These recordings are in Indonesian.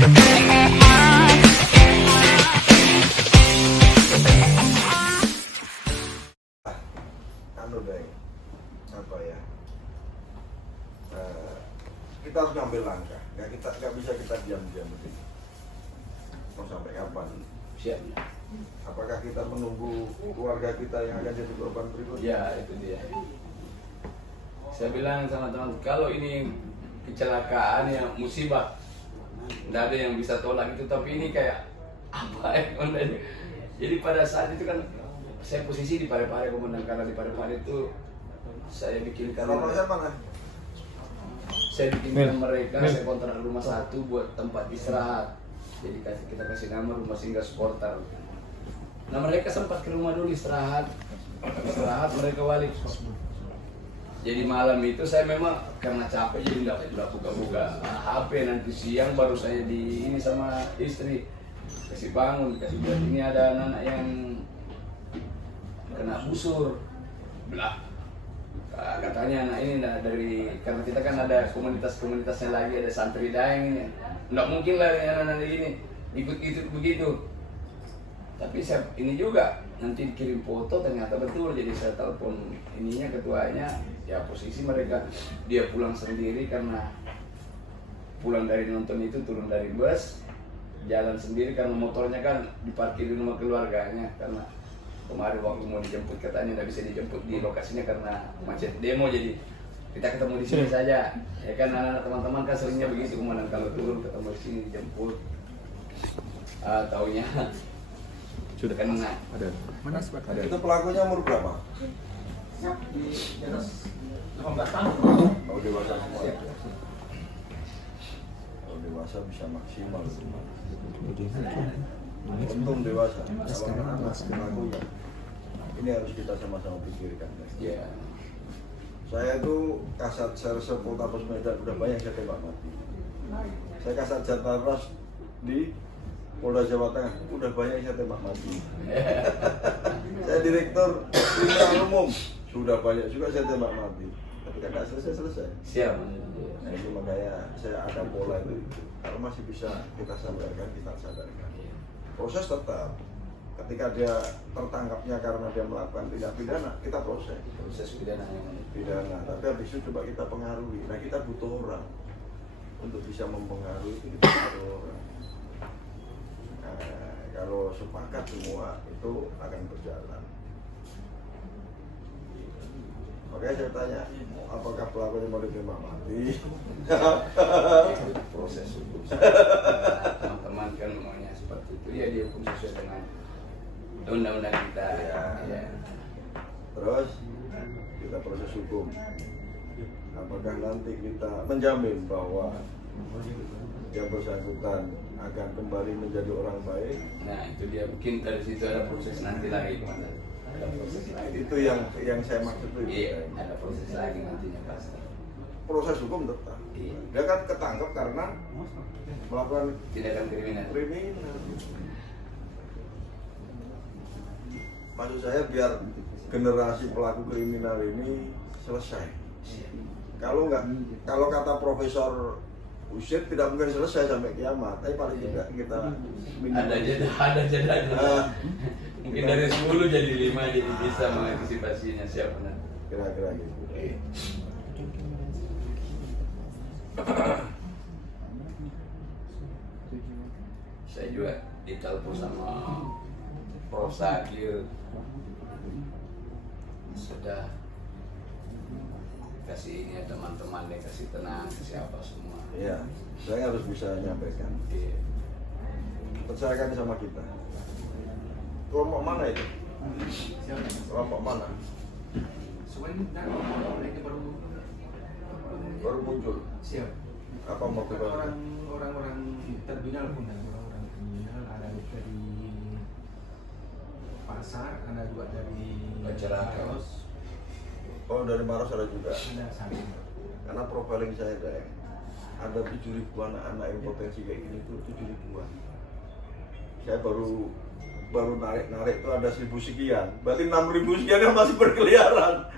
apa ya, kita harus ngambil langkah. Nggak bisa kita diam-diam begini. Mau sampai kapan? Siap. Apakah kita menunggu keluarga kita yang akan jadi korban berikutnya? Ya, itu dia. Saya bilang sama teman, kalau ini kecelakaan ya musibah, nggak ada yang bisa tolak itu. Tapi ini kayak apa ya? Jadi pada saat itu kan saya posisi di Parepare, komandan, karena di Parepare itu saya bikinkan mereka, saya kontrak rumah satu buat tempat istirahat. Jadi kita kasih nama rumah singgah supporter. Nah mereka sempat ke rumah dulu istirahat mereka balik. Jadi malam itu saya memang karena capek jadi nggak buka-buka HP. Nanti siang baru saya di ini sama istri kasih bangun, kasih buat ini ada anak yang kena busur belah. Katanya anak ini dari karena kita kan ada komunitasnya lagi, ada santri daeng ini. Nggak mungkin lah anak-anak ini ikut begitu. Tapi saya ini juga nanti dikirim foto ternyata betul. Jadi saya telepon ininya, ketuanya, ya posisi mereka dia pulang sendiri karena pulang dari nonton itu, turun dari bus, jalan sendiri karena motornya kan diparkir di rumah keluarganya. Karena kemarin waktu mau dijemput katanya nggak bisa dijemput di lokasinya karena macet demo, jadi kita ketemu di sini saja. Ya kan anak-anak teman-teman kan seringnya begitu, komandan kalau turun ketemu di sini dijemput. Taunya sudah kena. Ada. Mana sebab ada? Itu pelakunya umur berapa? Di atas 18 tahun. Oh dewasa semua. Kalau dewasa bisa maksimal. Untung dewasa. Kalau anak pelakunya, ini harus kita sama-sama pikirkan. Ya. Saya itu Kasat Serse Poltabes Medan, udah banyak saya tembak mati. Saya Kasat Jataras di Polda Jawa Tengah, udah banyak saya tembak mati. Saya Direktur Kriminal Umum, sudah banyak juga saya tembak mati. Tapi kan nggak selesai. Siap. Nah itu makanya saya ada pola itu. Kalau masih bisa kita sadarkan, kita sadarkan. Proses tetap. Ketika dia tertangkapnya karena dia melakukan tindak pidana, kita proses pidana. Tapi habis itu coba kita pengaruhi. Nah kita butuh orang untuk bisa mempengaruhi, kita butuh orang. Nah, kalau sepakat semua itu akan berjalan. Makanya saya tanya, apakah pelakunya mau ditembak mati? Proses hukum. Teman-teman kan maunya seperti itu, ya dia hukum sesuai dengan undang-undang kita. Ya. Terus kita proses hukum. Apakah nanti kita menjamin bahwa yang bersangkutan akan kembali menjadi orang baik? Nah itu dia, mungkin dari situ ada proses nanti lagi, komandan. Ada proses lagi. Itu yang saya maksud itu. Iya, ada proses lagi nantinya pasti. Proses hukum tetap. Iya. Dia kan ketangkep karena melakukan Tindakan kriminal. Maksud saya biar generasi pelaku kriminal ini selesai. Kalau kata Profesor Usyid tidak mungkin selesai sampai kiamat, tapi paling tidak kita ada jeda. Mungkin dari 10 jadi 5 jadi bisa mengantisipasinya. Siap, benar. Kira-kira gitu. Saya juga ditelepon sama Prof. Sakir, sudah kasih ini ya teman-teman deh, kasih tenang, kasih apa semua. Iya, saya harus bisa menyampaikan. Iya. Percayakan sama kita. Kelompok mana itu? Kelompok mana? Sebenarnya mereka Baru muncul. siap. Apa motivasinya? Orang-orang terminal pun, orang-orang kriminal ada dari pasar, ada juga dari Masyarakat. Oh dari Maros ada juga. Ada saling. Karena profiling saya ada 7.000 anak yang potensi kayak gini tuh 7.000-an. Saya baru narik itu ada 1.000 sekian. Berarti 6.000 sekian yang masih berkeliaran.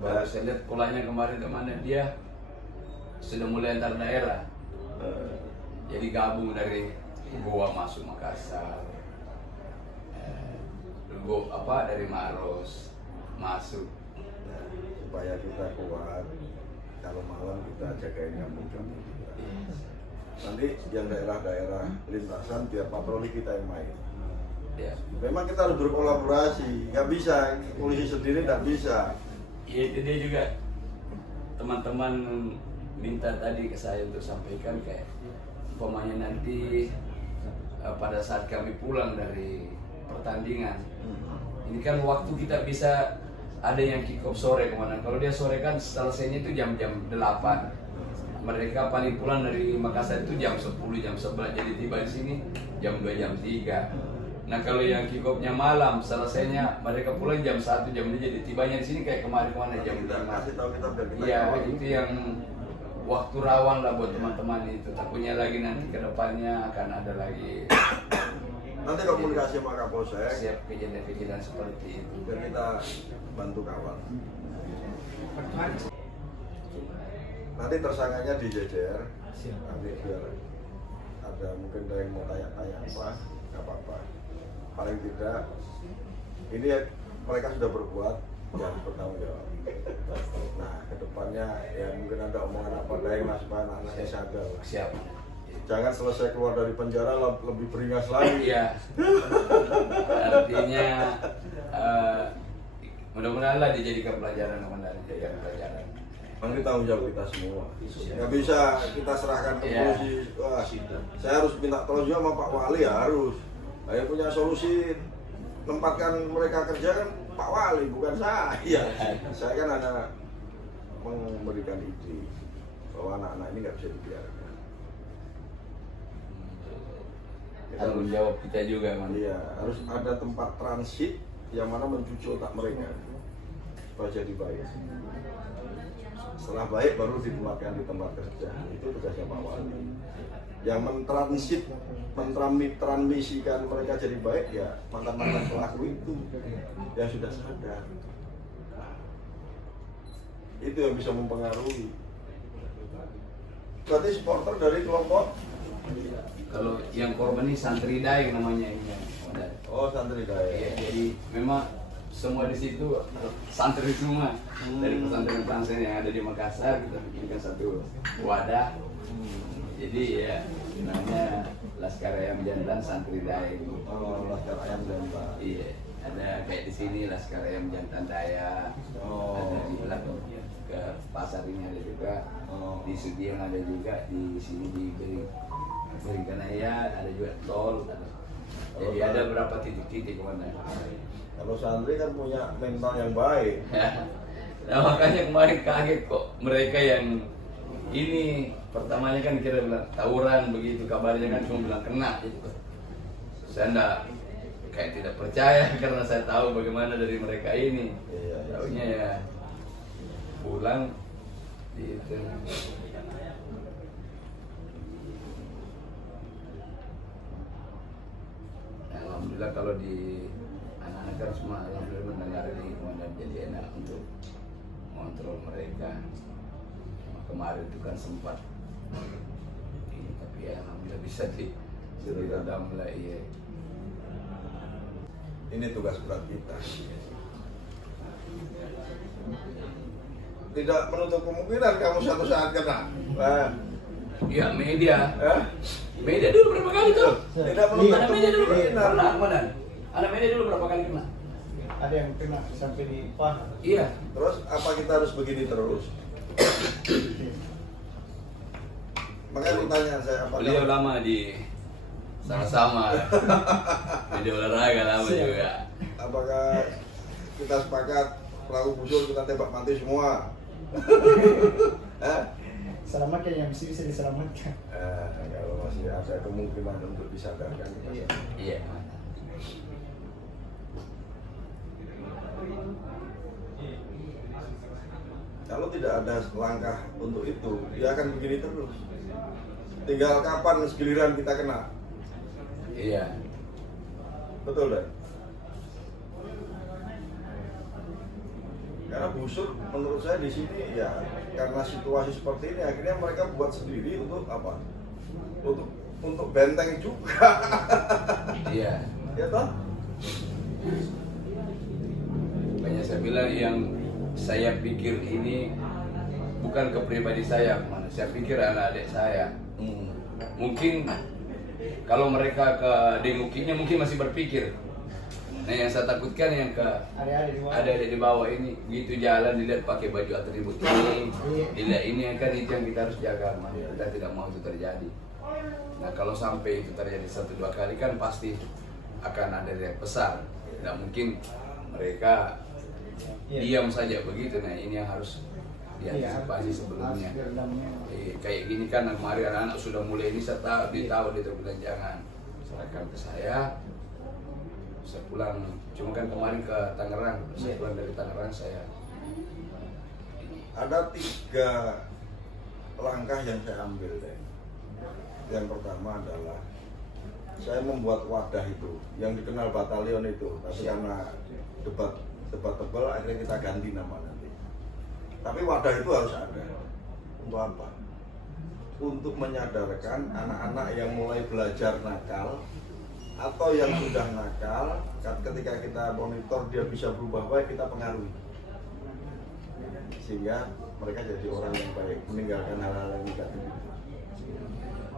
Baru saya lihat polanya kemarin kemana dia sudah mulai antar daerah. Jadi gabung dari Goa masuk Makassar, dari Maros masuk. Supaya kita kuat, kalau malam kita jagain kampung-kampung kita. Nanti yang daerah-daerah lintasan biar patroli kita yang main. Ya. Memang kita harus berkolaborasi, nggak bisa polisi sendiri nggak bisa. Iya, itu dia juga teman-teman minta tadi ke saya untuk sampaikan kayak umpamanya nanti pada saat kami pulang dari pertandingan, ini kan waktu kita bisa ada yang kick off sore kemana. Kalau dia sore kan selesainya itu jam-jam 8. Mereka paling pulang dari Makassar itu jam 10, jam 11. Jadi tiba di sini jam 2, jam 3. Nah kalau yang kick off-nya malam, selesainya mereka pulang jam 1, jam 2. Jadi tibanya di sini kayak kemarin jam 5. Kasih tahu kita biar kita Iya, kawal. itu yang waktu rawan lah buat teman-teman itu. Takutnya lagi nanti ke depannya akan ada lagi Nanti komunikasi sama Kapolsek, siap kejadian-kejadian seperti itu. biar kita bantu kawal. Nanti tersangkanya dijejer, nanti biar ada mungkin ada yang mau tanya-tanya apa, nggak apa-apa. Paling tidak, ini ya, mereka sudah berbuat, yang bertanggung jawab. Nah, kedepannya ya mungkin ada omongan apa, ada yang anak-anaknya sadar. Siap. Jangan selesai keluar dari penjara lebih beringas lagi. Iya. Artinya mudah-mudahan lah dijadikan pelajaran, Nanti tanggung jawab kita semua. Nggak bisa kita serahkan ke Iya. polisi. Wah, saya harus minta tolong juga sama Pak Wali, ya harus. Saya punya solusi tempatkan mereka kerja kan Pak Wali, bukan saya. Saya kan hanya memberikan ide bahwa anak-anak ini nggak bisa dibiarkan. Tanggung jawab kita juga, Man. Iya, harus ada tempat transit yang mana mencuci otak mereka supaya jadi baik. Setelah baik baru ditempatkan di tempat kerja. Itu tugasnya Pak Wali. Yang mentransmisikan mereka jadi baik ya mantan-mantan pelaku itu yang sudah sadar. Itu yang bisa mempengaruhi. Berarti supporter dari kelompok. Kalau yang korban ini santri daeng namanya ini. Oh, santri Iya, Daeng. jadi memang semua di situ santri semua dari pesantren-pesantren yang ada di Makassar. Kita bikinkan satu wadah. Jadi ya namanya Laskar Ayam Jantan Santri Daeng. Oh, Laskar Ayam Jantan. Iya, ada kayak di sini Laskar Ayam Jantan Daya. Oh. Ada di belakang ke pasar ini ada juga. Oh. Di Sudiang ada juga, di sini di Berikanaya ada juga tol. Jadi ada beberapa titik-titik mana. Kalau santri kan punya mental yang baik. Ya. Nah makanya kemarin kaget kok mereka yang ini pertamanya kan kira bilang tawuran begitu, kabarnya kan cuma bilang kena gitu. Saya enggak kayak tidak percaya karena saya tahu bagaimana dari mereka ini. Iya, iya. Taunya ya pulang gitu. Alhamdulillah kalau di anak-anak kan semua alhamdulillah mendengar ini kemudian jadi enak untuk mengontrol mereka. Kemarin itu kan sempat ini, tapi ya alhamdulillah bisa diredam lah. Iya. Ini tugas berat kita. Tidak menutup kemungkinan kamu suatu saat kena. Nah, Ya media. eh? Media dulu berapa kali tuh? Tidak menutup Anak media dulu kemungkinan. pernah kemana? Anak media dulu berapa kali kena? Ada yang kena sampai di paha. Iya. Terus apa kita harus begini terus? Makanya pertanyaan saya apa? Beliau lama di sama-sama. Media olahraga lama juga. Apakah kita sepakat pelaku busur kita tembak mati semua? Selamatkan yang mesti bisa diselamatkan. Kalau masih ada kemungkinan untuk disadarkan kita sadarkan. Iya. Kalau tidak ada langkah untuk itu, dia akan begini terus. Tinggal kapan giliran kita kena. Iya. Betul, Dan? Karena busur menurut saya di sini ya karena situasi seperti ini akhirnya mereka buat sendiri untuk apa? Untuk benteng juga. Iya. Ya toh? Banyak saya bilang yang saya pikir ini bukan ke pribadi saya, mana saya pikir anak-adik saya. Mungkin kalau mereka ke dengukinya mungkin masih berpikir. Nah yang saya takutkan yang ke ada di bawah ini, gitu jalan dilihat pakai baju atribut ini, dilihat ini kan itu yang kita harus jaga, kita tidak mau itu terjadi. Nah kalau sampai itu terjadi 1-2 kali kan pasti akan ada reaksi besar. Tidak mungkin mereka diam saja begitu. Nah ini yang harus diantisipasi sebelumnya. Kayak gini kan kemarin anak-anak sudah mulai ini saya tahu dia bilang jangan serahkan ke saya pulang, cuma kan kemarin ke Tangerang, saya pulang dari Tangerang saya ada 3 langkah yang saya ambil deh. Yang pertama adalah saya membuat wadah itu yang dikenal batalion itu, tapi karena debat tebal akhirnya kita ganti nama nanti. Tapi wadah itu harus ada. Untuk apa? Untuk menyadarkan anak-anak yang mulai belajar nakal atau yang sudah nakal, ketika kita monitor dia bisa berubah baik, kita pengaruhi sehingga mereka jadi orang yang baik, meninggalkan hal-hal yang negatif.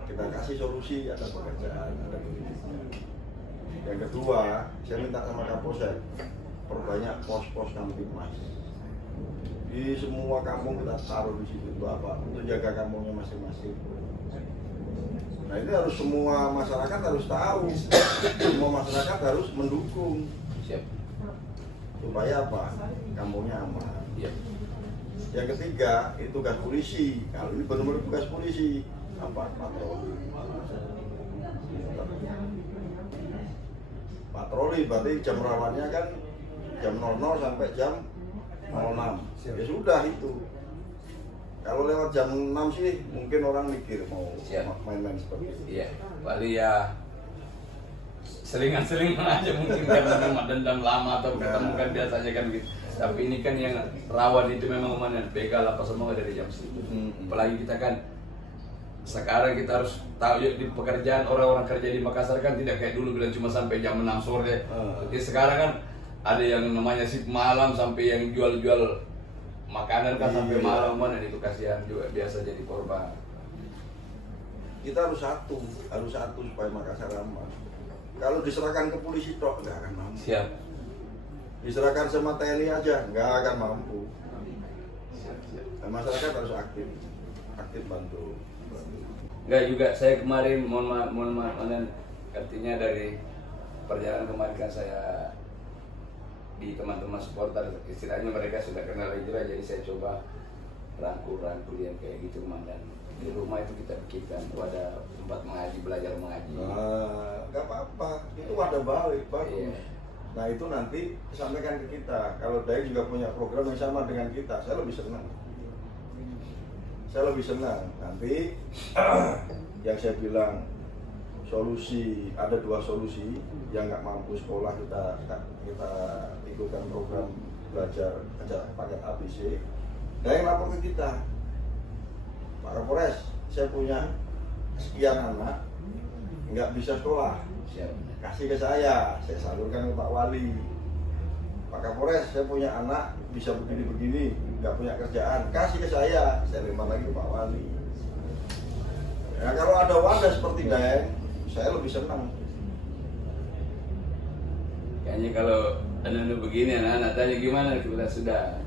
Kita kasih solusi, ada pekerjaan, ada pendidikan. Yang kedua, saya minta sama Kapolsek perbanyak pos-pos Kamtipmas. Di semua kampung kita taruh di situ. Untuk apa? Untuk jaga kampungnya masing-masing. Nah ini harus semua masyarakat harus tahu, semua masyarakat harus mendukung. siap. Supaya apa? Kampungnya aman. Iya. Yang ketiga itu tugas polisi. Kalau ini benar-benar tugas polisi, apa? Patroli berarti jam rawannya kan jam 00 sampai jam 06. Ya sudah itu. Kalau lewat jam 6 sih mungkin orang mikir mau main-main seperti itu. Iya, paling ya selingan-selingan aja mungkin karena memang dendam lama atau ketemu kan biasanya kan gitu. Tapi ini kan yang rawan itu memang mana begal apa semua dari jam segitu. Apalagi kita kan sekarang kita harus tahu ya, di pekerjaan orang-orang kerja di Makassar kan tidak kayak dulu bilang cuma sampai jam 6 sore. Jadi sekarang kan ada yang namanya shift malam sampai yang jual-jual makanan kan sampai malam, mana itu kasihan juga biasa jadi korban. Kita harus satu supaya Makassar aman. Kalau diserahkan ke polisi toh nggak akan mampu. Siap. Diserahkan sama TNI aja nggak akan mampu. Siap. Nah, masyarakat harus aktif bantu. Enggak juga saya kemarin mohon maaf artinya dari perjalanan kemarin kan saya di teman-teman supporter istilahnya mereka sudah kenal hijrah, jadi saya coba rangkul yang kayak gitu dan di rumah itu kita bikinkan ada tempat belajar mengaji. Nggak apa-apa, itu wadah bagus. Iya. Nah itu nanti disampaikan ke kita. Kalau Dai juga punya program yang sama dengan kita, saya lebih senang. Nanti yang saya bilang solusi, ada 2 solusi. Yang nggak mampu sekolah kita ikutkan program belajar paket ABC. Dan yang lapor ke kita, Pak Kapolres, saya punya sekian anak nggak bisa sekolah, kasih ke saya salurkan ke Pak Wali. Pak Kapolres, saya punya anak bisa begini-begini, nggak punya kerjaan, kasih ke saya lempar lagi ke Pak Wali. Nah kalau ada wadah seperti Daeng, saya lebih senang. Kayaknya kalau anak-anak begini, anak-anak tanya gimana, kita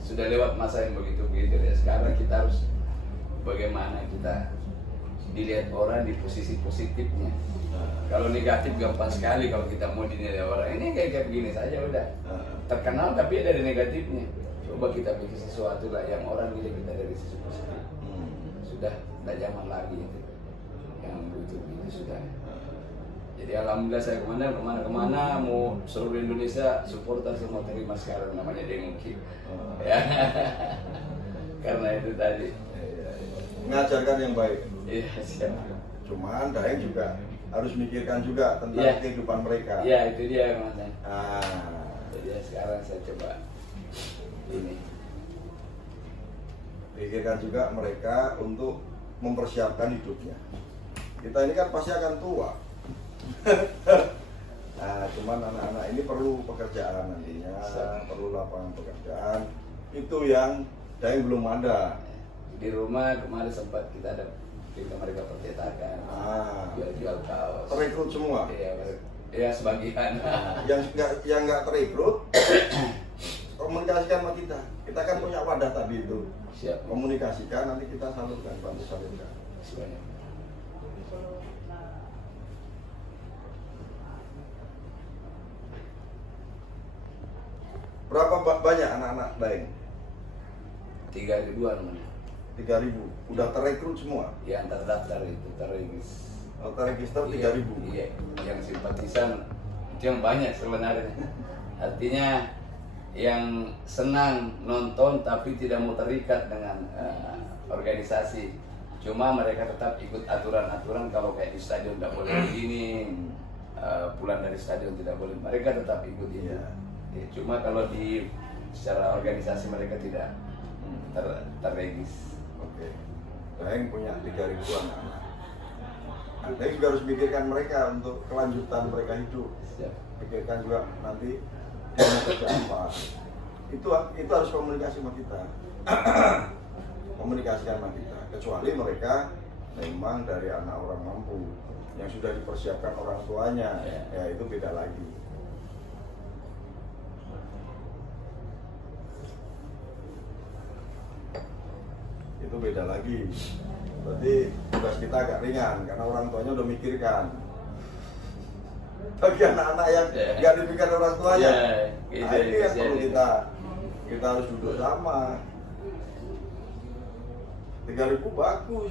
sudah lewat masa yang begitu ya. Sekarang kita harus bagaimana kita dilihat orang di posisi positifnya. Kalau negatif gampang sekali kalau kita mau dinilai orang. Ini kayak begini saja udah terkenal tapi ada negatifnya. Coba kita bikin sesuatu lah yang orang nilai kita dari sisi positif. Sudah tidak zaman lagi itu. Yang begitu sudah. Jadi alhamdulillah saya kemana mau seluruh Indonesia supporter semua terima sekarang namanya Denguki. Ya. Karena itu tadi mengajarkan yang baik. Iya, siap. Cuman Daeng juga harus mikirkan juga tentang kehidupan mereka. Iya, itu dia Mas. Ah, Jadi sekarang saya coba ini pikirkan juga mereka untuk mempersiapkan hidupnya. Kita ini kan pasti akan tua. Nah, cuman anak-anak ini perlu pekerjaan nantinya, perlu lapangan pekerjaan. Itu yang belum ada. Di rumah kemarin sempat kita ada mereka percetakan, jual kaos. Terekrut semua. Iya sebagian. Yang nggak terekrut, komunikasikan sama kita. Kita kan punya wadah tadi itu. Siap. Komunikasikan, nanti kita salurkan, bantu salurkan. Sebanyak. Berapa banyak anak-anak Daeng? 3.000-an namanya. 3.000. Udah terekrut semua? Yang terdaftar itu terregis. Oh, terregister 3.000. Iya, yang simpatisan itu yang banyak sebenarnya. Artinya yang senang nonton tapi tidak mau terikat dengan organisasi. Cuma mereka tetap ikut aturan-aturan, kalau kayak di stadion tidak boleh begini, pulang dari stadion tidak boleh. Mereka tetap ikut itu. Iya. Cuma kalau di secara organisasi mereka tidak terregis. Oke. Daeng punya 3.000 anak-anak. Nah, Daeng juga harus pikirkan mereka untuk kelanjutan mereka hidup. Siap. Pikirkan juga nanti dia mau kerja apa. Itu harus komunikasi sama kita. Komunikasikan sama kita. Kecuali mereka memang dari anak orang mampu yang sudah dipersiapkan orang tuanya, ya itu beda lagi. Itu beda lagi. Berarti tugas kita agak ringan karena orang tuanya udah mikirkan. Bagi anak-anak yang nggak dipikirkan orang tuanya, nah, ini yang perlu kita harus duduk sama. 3.000 bagus,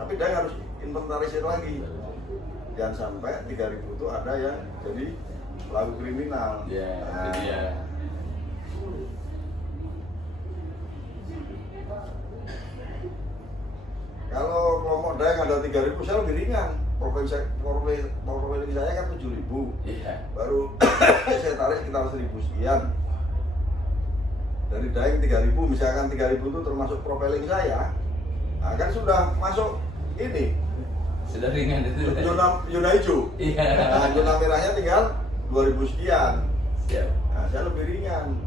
tapi dia harus inventarisir lagi. Jangan sampai 3.000 itu ada yang jadi pelaku kriminal. Kalau kelompok Daeng ada 3.000, saya lebih ringan. Provinsi saya kan 7.000. Baru saya tarik sekitar 1.000 sekian. Dari Daeng 3.000, misalkan 3.000 itu termasuk profiling saya. Nah, kan sudah masuk ini. Sudah ringan itu. Zona hijau. Nah, zona merahnya tinggal 2.000 sekian. Siap. Nah, saya lebih ringan.